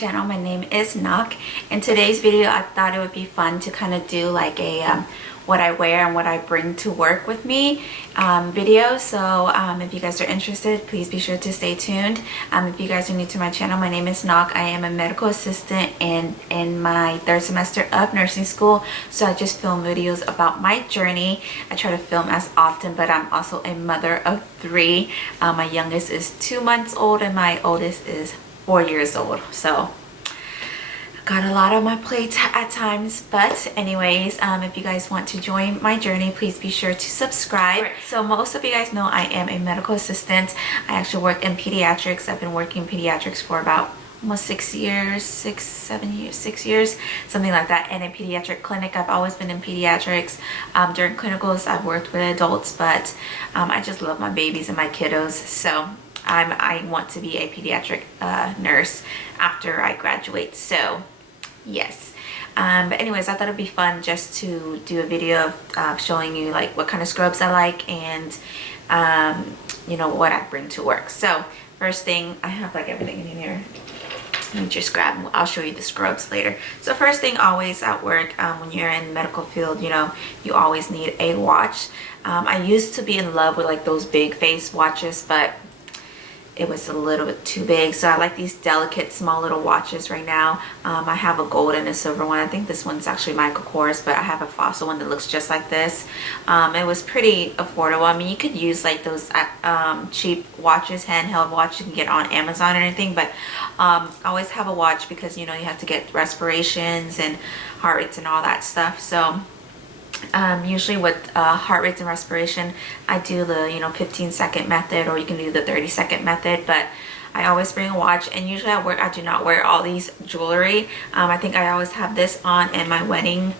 channel. My name is Ngoc. In today's video, I thought it would be fun to kind of do like a what I wear and what I bring to work with me video. So if you guys are interested, please be sure to stay tuned. If you guys are new to my channel, my name is Ngoc. I am a medical assistant in my third semester of nursing school. So I just film videos about my journey. I try to film as often, but I'm also a mother of 3. My youngest is 2 months old and my oldest is 4 years old. So got a lot on my plate at times, but anyways, if you guys want to join my journey, please be sure to subscribe. So most of you guys know I am a medical assistant. I actually work in pediatrics. I've been working in pediatrics for about almost 6 years, 6 years, something like that, in a pediatric clinic. I've always been in pediatrics. During clinicals, I've worked with adults, but I just love my babies and my kiddos. So I want to be a pediatric nurse after I graduate. So yes, but anyways, I thought it'd be fun just to do a video of showing you like what kind of scrubs I like and you know, what I bring to work. So first thing, I have like everything in here. Let me just grab them. I'll show you the scrubs later. So first thing, always at work, when you're in the medical field, you know, you always need a watch. I used to be in love with like those big face watches, but it was a little bit too big. So I like these delicate small little watches right now. I have a gold and a silver one. I think this one's actually Michael Kors, but I have a fossil one that looks just like this. It was pretty affordable. I mean, you could use like those cheap watches, handheld watch you can get on Amazon or anything, but I always have a watch because, you know, you have to get respirations and heart rates and all that stuff. So usually with heart rates and respiration, I do the 15-second method, or you can do the 30-second method, but I always bring a watch. And usually at work I do not wear all these jewelry. I think I always have this on and my wedding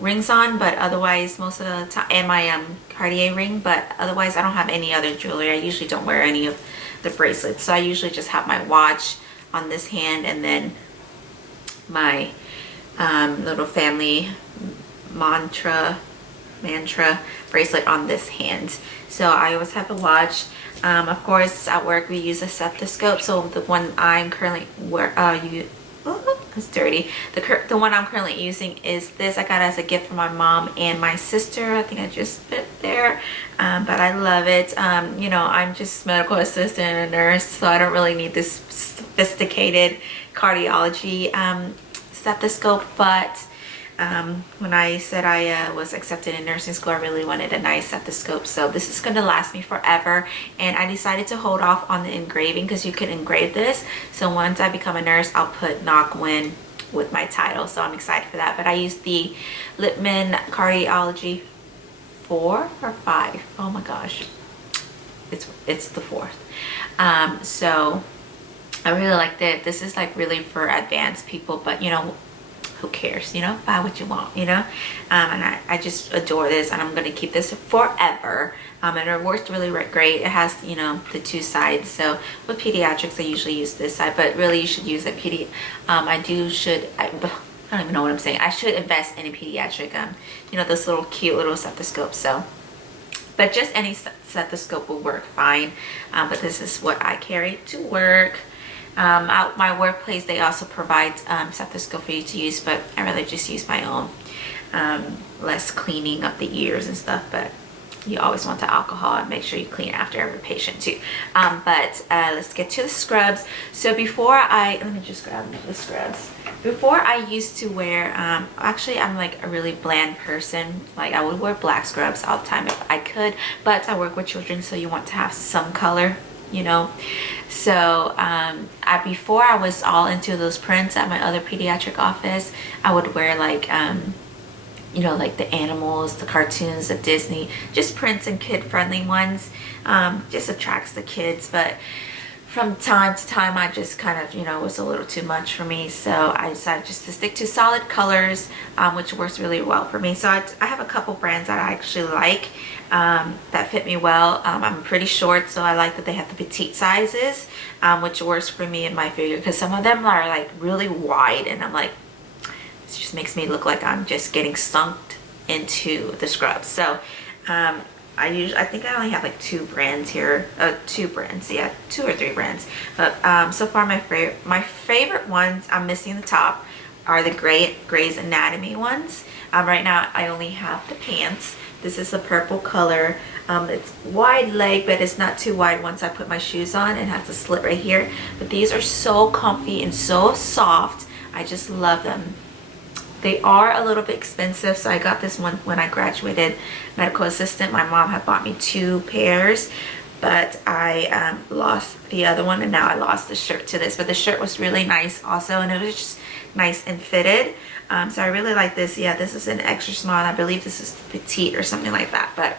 rings on, but otherwise most of the time, and my Cartier ring, but otherwise I don't have any other jewelry. I usually don't wear any of the bracelets, so I usually just have my watch on this hand and then my little family mantra bracelet on this hand. So I always have a watch. Of course at work we use a stethoscope. So the one I'm currently it's dirty. The one I'm currently using is this. I got it as a gift from my mom and my sister. I think I just fit there, but I love it. You know, I'm just medical assistant and a nurse, so I don't really need this sophisticated cardiology stethoscope, but when I said I was accepted in nursing school, I really wanted a nice stethoscope. So this is going to last me forever, and I decided to hold off on the engraving because you can engrave this. So once I become a nurse, I'll put Ngoc Win with my title. So I'm excited for that. But I used the Lippmann Cardiology 4 or 5. Oh my gosh, it's the 4th. So I really liked it. This is like really for advanced people, but you know, who cares, you know, buy what you want, you know. And I just adore this, and I'm going to keep this forever. And it works really great. It has, you know, the 2 sides. So with pediatrics I usually use this side, but really you should use a I don't even know what I'm saying. I should invest in a pediatric you know, this little cute little stethoscope. So but just any stethoscope will work fine, but this is what I carry to work. At my workplace they also provide stethoscope for you to use, but I rather just use my own. Less cleaning of the ears and stuff, but you always want the alcohol, and make sure you clean after every patient too. But let's get to the scrubs. So before let me just grab the scrubs. Before I used to wear actually I'm like a really bland person. Like I would wear black scrubs all the time if I could, but I work with children, so you want to have some color, you know. So before I was all into those prints at my other pediatric office, I would wear like you know, like the animals, the cartoons, the Disney, just prints and kid-friendly ones. Just attracts the kids, but from time to time I just kind of, you know, it was a little too much for me, so I decided just to stick to solid colors, which works really well for me. So I have a couple brands that I actually like that fit me well. I'm pretty short, so I like that they have the petite sizes, which works for me in my figure, because some of them are like really wide and I'm like, this just makes me look like I'm just getting sunk into the scrubs. So I think I only have like two brands here, two brands, yeah, 2 or 3 brands. But so far my favorite ones, I'm missing the top, are the Grey's Anatomy ones. Right now I only have the pants. This is a purple color. It's wide leg, but it's not too wide once I put my shoes on. It has a slit right here. But these are so comfy and so soft. I just love them. They are a little bit expensive, so I got this one when I graduated medical assistant. My mom had bought me 2 pairs, but I lost the other one, and now I lost the shirt to this. But the shirt was really nice also, and it was just nice and fitted. So I really like this. Yeah, this is an extra small. I believe this is petite or something like that, but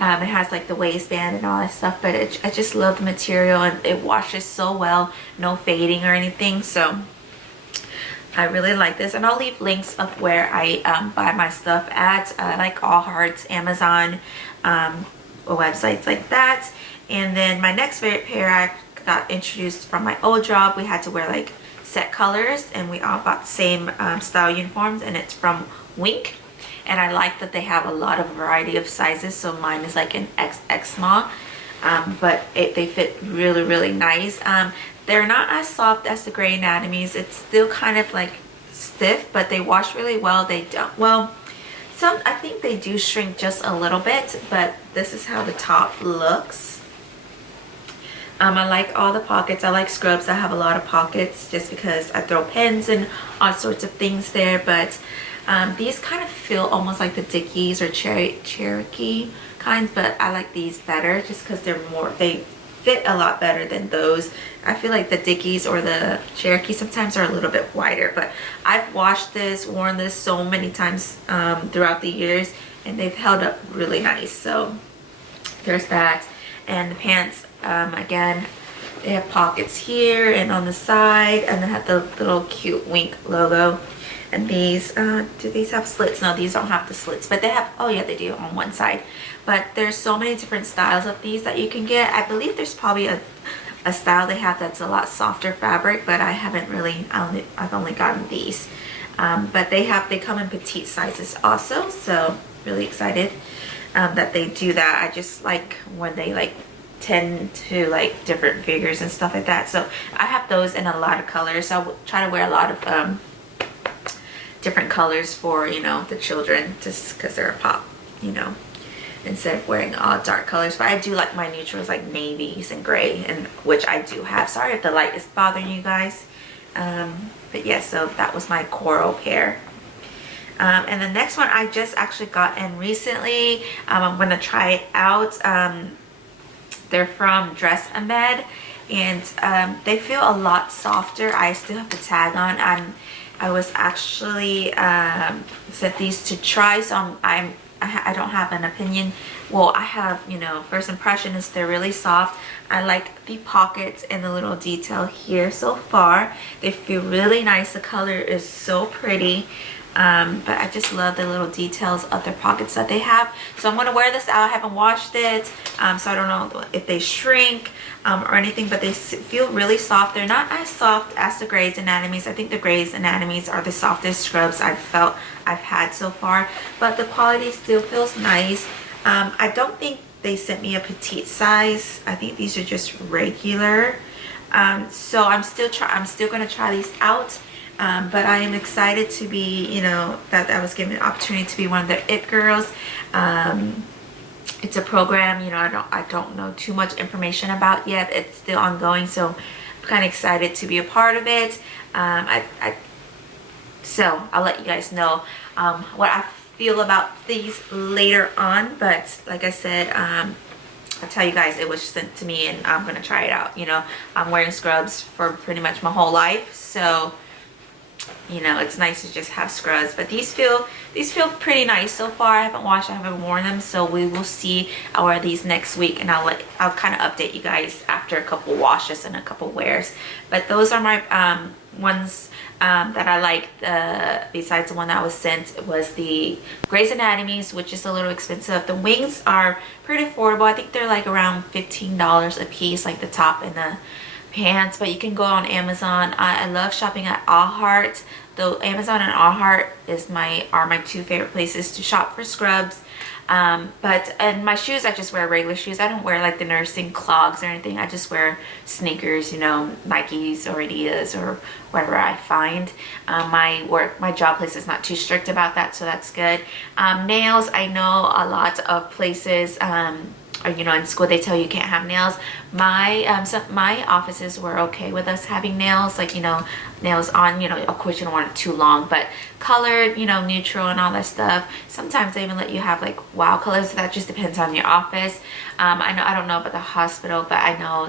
it has like the waistband and all that stuff. But I just love the material, and it washes so well, no fading or anything. So I really like this, and I'll leave links of where I buy my stuff at, like All Hearts, Amazon, or websites like that. And then my next favorite pair, I got introduced from my old job. We had to wear like set colors, and we all bought the same style uniforms, and it's from Wink. And I like that they have a lot of variety of sizes, so mine is like an XX small, but they fit really, really nice. They're not as soft as the Grey Anatomies. It's still kind of like stiff, but they wash really well. They don't, well, some, I think they do shrink just a little bit, but this is how the top looks. I like all the pockets. I like scrubs that have a lot of pockets just because I throw pens and all sorts of things there. But these kind of feel almost like the Dickies or Cherokee kinds, but I like these better just because they fit a lot better than those. I feel like the Dickies or the Cherokee sometimes are a little bit wider, but I've washed this, worn this so many times throughout the years, and they've held up really nice. So there's that. And the pants, again, they have pockets here and on the side, and they have the little cute Wink logo. And these, do these have slits? No, these don't have the slits, but they have, oh yeah, they do on one side. But there's so many different styles of these that you can get. I believe there's probably a style they have that's a lot softer fabric, but I haven't really, I've only gotten these. But they come in petite sizes also, so really excited that they do that. I just like when they like tend to like different figures and stuff like that. So I have those in a lot of colors. So I try to wear a lot of different colors for, you know, the children, just because they're a pop, you know, instead of wearing all dark colors. But I do like my neutrals, like navies and gray, and which I do have. Sorry if the light is bothering you guys, but yeah, so that was my coral pair. And the next one I just actually got in recently. I'm gonna try it out. They're from Dress a Med, and they feel a lot softer. I still have the tag on. I was actually sent these to try, so I don't have an opinion. Well, I have, you know, first impression is they're really soft. I like the pockets and the little detail here so far. They feel really nice. The color is so pretty. But I just love the little details of the pockets that they have. So I'm going to wear this out. I haven't washed it, so I don't know if they shrink or anything, but they feel really soft. They're not as soft as the Grey's Anatomies. I think the Grey's Anatomies are the softest scrubs I've had so far, but the quality still feels nice. I don't think they sent me a petite size. I think these are just regular. So I'm still going to try these out. But I am excited to be, you know, that I was given an opportunity to be one of the It Girls. It's a program, you know, I don't know too much information about yet. It's still ongoing, so I'm kind of excited to be a part of it. So I'll let you guys know what I feel about these later on. But like I said, I'll tell you guys, it was sent to me, and I'm gonna try it out. You know, I'm wearing scrubs for pretty much my whole life, so you know, it's nice to just have scrubs. But these feel pretty nice so far. I haven't washed, I haven't worn them, so we will see. I'll wear these next week, and I'll kind of update you guys after a couple washes and a couple wears. But those are my ones that I like. Besides the one that was sent was the Grey's Anatomies, which is a little expensive. The wings are pretty affordable. I think they're like around $15 a piece, like the top and the pants. But you can go on Amazon. I love shopping at All Heart. Though Amazon and All Heart are my two favorite places to shop for scrubs. And my shoes, I just wear regular shoes. I don't wear like the nursing clogs or anything. I just wear sneakers, you know, Nikes or Adidas or whatever I find. My job place is not too strict about that, so that's good. Nails, I know a lot of places, or, you know, in school they tell you can't have nails. My offices were okay with us having nails, like, you know, nails on, you know, of course you don't want it too long, but colored, you know, neutral and all that stuff. Sometimes they even let you have like wild colors. So that just depends on your office. I don't know about the hospital, but I know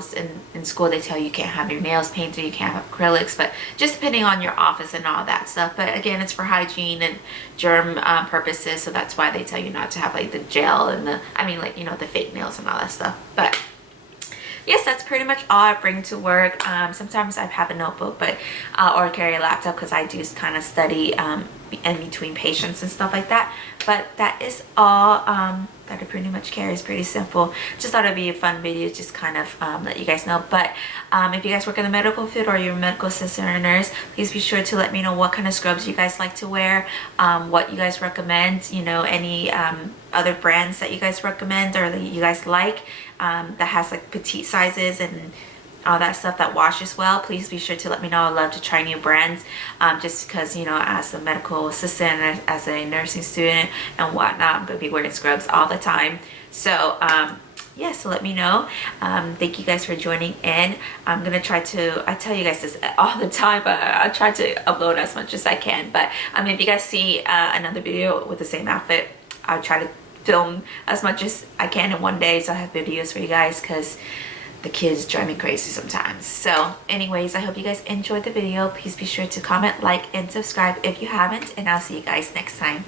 in school they tell you can't have your nails painted, you can't have acrylics, but just depending on your office and all that stuff. But again, it's for hygiene and germ purposes, so that's why they tell you not to have like the gel and like, you know, the fake nails and all that stuff. But yes, that's pretty much all I bring to work. Sometimes I have a notebook, but or carry a laptop because I do kind of study in between patients and stuff like that. But that is all that I pretty much carry. Is pretty simple. Just thought it'd be a fun video, just kind of let you guys know. But if you guys work in the medical field or you're a medical assistant or a nurse, please be sure to let me know what kind of scrubs you guys like to wear, what you guys recommend, you know, any other brands that you guys recommend or that you guys like, that has like petite sizes and all that stuff that washes well. Please be sure to let me know. I love to try new brands, just because, you know, as a medical assistant, as a nursing student and whatnot, I'm gonna be wearing scrubs all the time. So yeah, so let me know. Thank you guys for joining in. I'm gonna try to, I tell you guys this all the time, but I'll try to upload as much as I can. But if you guys see another video with the same outfit, I'll try to film as much as I can in one day, so I have videos for you guys, because the kids drive me crazy sometimes. So anyways, I hope you guys enjoyed the video. Please be sure to comment, like, and subscribe if you haven't, and I'll see you guys next time.